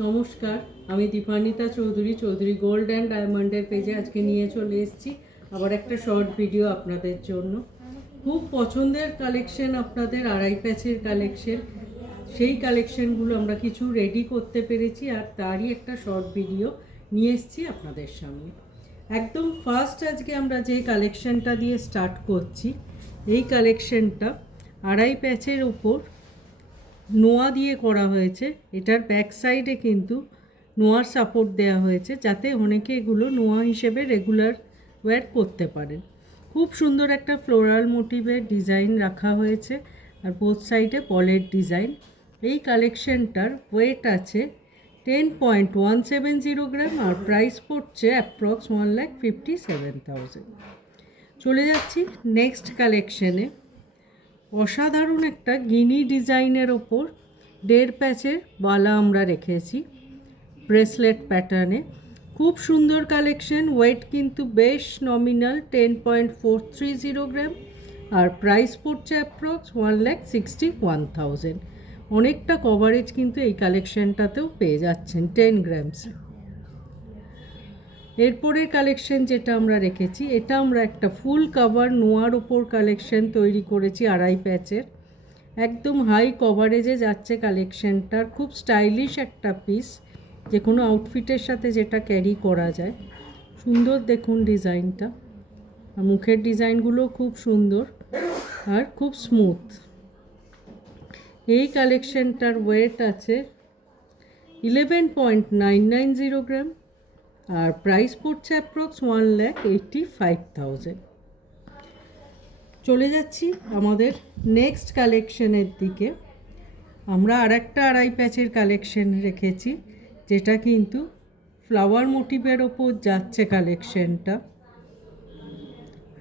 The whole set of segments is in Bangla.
নমস্কার, আমি দীপান্বিতা চৌধুরী চৌধুরী গোল্ড অ্যান্ড ডায়মন্ডের পেজে আজকে নিয়ে চলে এসেছি আবার একটা শর্ট ভিডিও আপনাদের জন্য। খুব পছন্দের কালেকশন আপনাদের আড়াই প্যাচের কালেকশন, সেই কালেকশনগুলো আমরা কিছু রেডি করতে পেরেছি আর তারই একটা শর্ট ভিডিও নিয়ে এসেছি আপনাদের সামনে। একদম ফার্স্ট আজকে আমরা যে কালেকশনটা দিয়ে স্টার্ট করছি, এই কালেকশনটা আড়াই প্যাচের ওপর নোয়া দিয়ে করা হয়েছে। এটার ব্যাক সাইডে কিন্তু নোয়ার সাপোর্ট দেওয়া হয়েছে যাতে অনেকে এগুলো নোয়া হিসেবে রেগুলার ওয়্যার করতে পারেন। খুব সুন্দর একটা ফ্লোরাল মোটিভের ডিজাইন রাখা হয়েছে আর বোথ সাইডে বলের ডিজাইন। এই কালেকশনটার ওয়েট আছে 10.170 গ্রাম আর প্রাইস পড়ছে অ্যাপ্রক্স 1,57,000। চলে যাচ্ছি নেক্সট কালেকশনে। অসাধারণ একটা গিনি ডিজাইনের ওপর 1.5 প্যাচের বালা আমরা রেখেছি ব্রেসলেট প্যাটার্নে। খুব সুন্দর কালেকশন, ওয়েট কিন্তু বেশ নমিনাল 10.430 গ্রাম আর প্রাইস পড়ছে অ্যাপ্রক্স 1,61,000। অনেকটা কভারেজ কিন্তু এই কালেকশনটাতেও পেয়ে যাচ্ছেন 10 গ্রামসে। এরপরের কালেকশন যেটা আমরা রেখেছি, এটা আমরা একটা ফুল কভার নোয়ার ওপর কালেকশন তৈরি করেছি আড়াই প্যাচের। একদম হাই কভারেজে যাচ্ছে কালেকশনটার, খুব স্টাইলিশ একটা পিস, যে কোনো আউটফিটের সাথে যেটা ক্যারি করা যায়। সুন্দর দেখুন ডিজাইনটা, আর মুখের ডিজাইনগুলো খুব সুন্দর আর খুব স্মুথ। এই কালেকশনটার ওয়েট আছে 11.990 গ্রাম আর প্রাইস পড়ছে অ্যাপ্রক্স 1,85,000। চলে যাচ্ছি আমাদের নেক্সট কালেকশনের দিকে। আমরা আরেকটা আড়াই প্যাচের কালেকশন রেখেছি, যেটা কিন্তু ফ্লাওয়ার মোটিভের ওপর যাচ্ছে কালেকশনটা,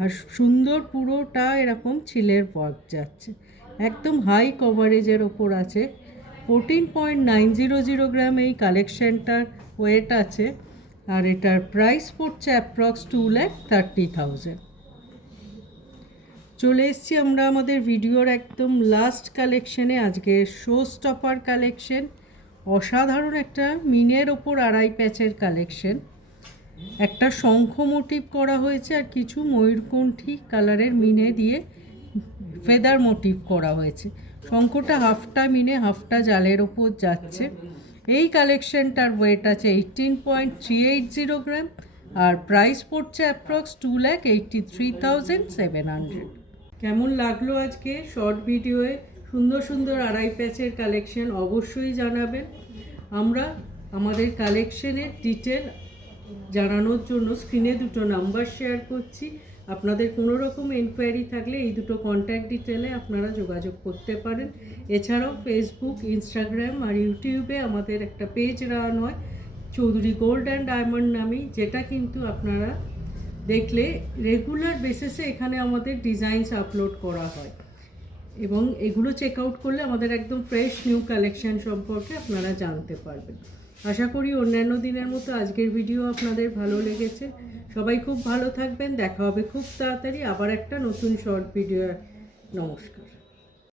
আর সুন্দর পুরোটা এরকম ছিলের ওয়ার্ক যাচ্ছে। একদম হাই কভারেজের ওপর আছে। 14.900 গ্রাম এই কালেকশনটার ওয়েট আছে আর এটার প্রাইস পড়ছে অ্যাপ্রক্স 2,30,000। চলে এসেছি আমরা আমাদের ভিডিওর একদম লাস্ট কালেকশনে, আজকে শো স্টপার কালেকশন। অসাধারণ একটা মিনের ওপর আড়াই প্যাচের কালেকশন। একটা শঙ্খ মোটিভ করা হয়েছে আর কিছু ময়ূরকণ্ঠী কালারের মিনে দিয়ে ফেদার মোটিভ করা হয়েছে। শঙ্খটা হাফটা মিনে হাফটা জালের ওপর যাচ্ছে। এই কালেকশনটার ওয়েট আছে 18.380 গ্রাম আর প্রাইস পড়ছে অ্যাপ্রক্স 2,83,700। কেমন লাগলো আজকে শর্ট ভিডিওয়ে সুন্দর সুন্দর আড়াই প্যাচের কালেকশন অবশ্যই জানাবেন। আমরা আমাদের কালেকশনের ডিটেল জানানোর জন্য স্ক্রিনে দুটো নাম্বার শেয়ার করছি। আপনাদের কোনো রকম এনকোয়ারি থাকলে এই দুটো কন্ট্যাক্ট ডিটেলে আপনারা যোগাযোগ করতে পারেন। এছাড়াও ফেসবুক, ইনস্টাগ্রাম আর ইউটিউবে আমাদের একটা পেজ রান হয় চৌধুরী গোল্ড অ্যান্ড ডায়মন্ড নামেই, যেটা কিন্তু আপনারা দেখলে রেগুলার বেসিসে এখানে আমাদের ডিজাইনস আপলোড করা হয় এবং এগুলো চেক আউট করলে আমাদের একদম ফ্রেশ নিউ কালেকশন সম্পর্কে আপনারা জানতে পারবেন। আশা করি অন্যান্য দিনের মতো আজকের ভিডিও আপনাদের ভালো লেগেছে। সবাই খুব ভালো থাকবেন, দেখা হবে খুব তাড়াতাড়ি আবার একটা নতুন শর্ট ভিডিও। নমস্কার।